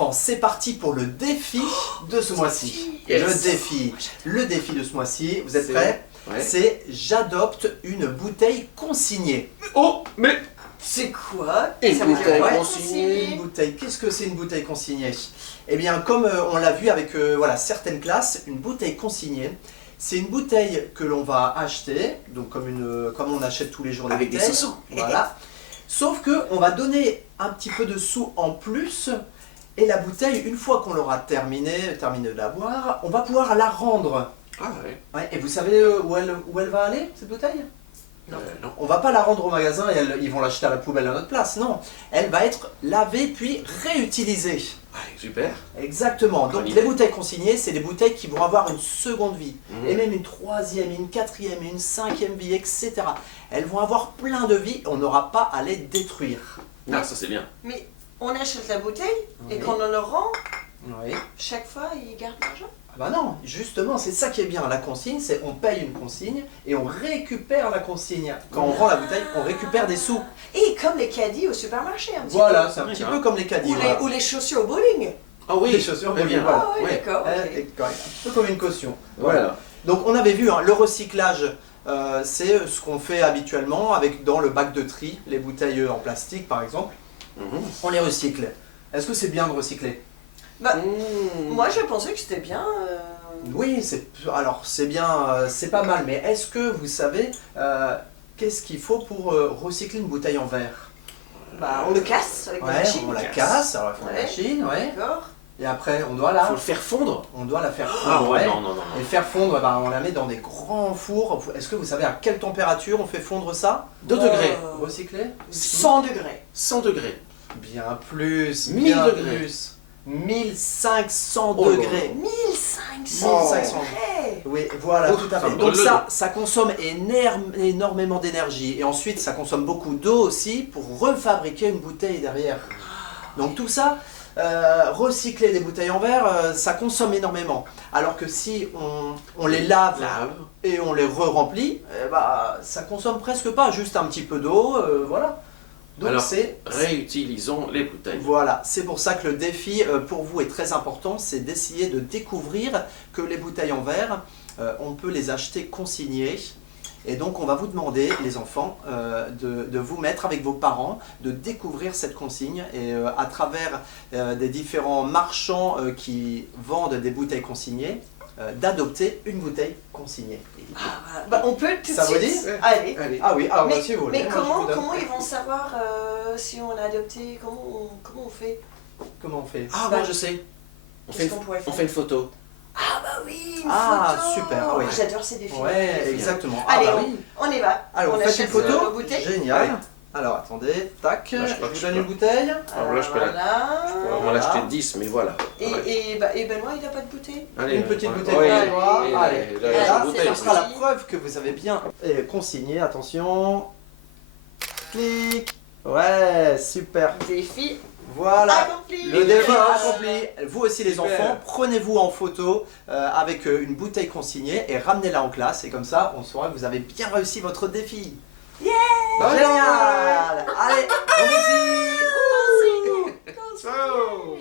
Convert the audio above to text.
enfants, c'est parti pour le défi de ce mois-ci. Yes. Le défi de ce mois-ci, vous êtes C'est- prêts? Ouais. C'est j'adopte une bouteille consignée. Oh, mais C'est quoi? Une Ça veut dire bouteille quoi, consignée. Une bouteille, qu'est-ce que c'est une bouteille consignée? Eh bien, comme on l'a vu avec voilà, certaines classes, une bouteille consignée, c'est une bouteille que l'on va acheter, donc comme on achète tous les jours des avec des bouteilles. sous. Voilà. Sauf que on va donner un petit peu de sous en plus, et la bouteille, une fois qu'on l'aura terminé de la boire, on va pouvoir la rendre. Ah ouais. Ouais, et vous savez où elle va aller, cette bouteille? Non. On va pas la rendre au magasin et ils vont l'acheter à la poubelle à notre place, non. Elle va être lavée puis réutilisée. Ah, super. Exactement. Donc Bonne les idée. bouteilles consignées, c'est des bouteilles qui vont avoir une seconde vie. Mhm. Et même une troisième, une quatrième, une cinquième vie, etc. Elles vont avoir plein de vie, on n'aura pas à les détruire. Ah, ça c'est bien. Mais on achète la bouteille et Oui. quand on le rend, Oui. chaque fois, il garde l'argent. Ah bah non, justement, c'est ça qui est bien. La consigne, c'est on paye une consigne et on récupère la consigne. Quand on rend la bouteille, on récupère des sous. Et comme les caddies au supermarché, un petit Voilà, c'est un Oui, petit hein. peu comme les peu. caddies. Ou les, voilà. ou les chaussures au bowling. Ah oui. Les chaussures, très oui, bien. voilà. Ah oui, Ouais. d'accord. ok. Correct. Un petit peu comme une caution. Voilà. Donc on avait vu hein, le recyclage, c'est ce qu'on fait habituellement avec dans le bac de tri, les bouteilles en plastique par exemple, Mhm. on les recycle. Est-ce que c'est bien de recycler? Bah, Mmh. moi, je pensais que c'était bien. Oui, alors c'est bien, c'est pas mal, mais est-ce que vous savez qu'est-ce qu'il faut pour recycler une bouteille en verre? Bah, on le casse avec la Ouais, machine. on la casse. casse, alors il faut la Ouais. machine, ouais. D'accord. Et après on doit Faut le faire fondre. la faire Ah fondre. ouais, ouais. non, non, non. Et faire fondre, eh ben, on la met dans des grands fours. Est-ce que vous savez à quelle température on fait fondre ça? 2 degrés. Recycler? 100 degrés. 100 degrés. Bien plus, 1000 bien degrés. plus. 1500 Oh là degrés. 1500 1500. degrés. Oui, voilà, Oh, tout à ça fait. me Donc brûle le ça consomme énormément d'énergie. Et ensuite, ça consomme beaucoup d'eau aussi pour refabriquer une bouteille derrière. Donc tout ça, recycler des bouteilles en verre, ça consomme énormément. Alors que si on les lave Lave. et on les re-remplit, bah, ça consomme presque pas, juste un petit peu d'eau, voilà. Donc Alors, c'est... Réutilisons les bouteilles. Voilà, c'est pour ça que le défi pour vous est très important, c'est d'essayer de découvrir que les bouteilles en verre, on peut les acheter consignées. Et donc on va vous demander, les enfants, de vous mettre avec vos parents, de découvrir cette consigne et à travers des différents marchands qui vendent des bouteilles consignées, d'adopter une bouteille consignée. Ah, voilà. Bah, on peut tout de Ça vous suite. dit Allez. Allez. Ah oui, alors Mais, si vous voulez. mais moi, je vous donne. comment ils vont savoir si on a adopté? Comment on fait? Comment on fait? Ah, moi je sais. Qu'est-ce qu'on pourrait On faire? fait une photo. Ah bah oui, une Ah, photo. super, oui. J'adore ces défis. Ouais, exactement. Allez, ah bah oui. on y va. Alors, on faites une achète photo. nos bouteilles. Génial. Ouais. Alors, attendez, tac, Là, je je crois que vous je donne peux. une bouteille. Alors là, je peux la- Voilà. On va Voilà. l'acheter 10, mais voilà. Et, Ouais. et Benoît, il n'a pas de bouteille? Allez, Une petite ouais. bouteille Ouais, pour et- toi. et- Allez. et Et là, là, la c'est bouteille. ce sera la parti. preuve que vous avez bien consigné. Attention. Clic. Ouais, super. Défi Voilà. accompli. Le défi Yes. accompli. Vous aussi les Super. enfants, prenez-vous en photo avec une bouteille consignée et ramenez-la en classe. Et comme ça, on saura que vous avez bien réussi votre défi. Yeah. Génial. Allez, bon défi. Ciao.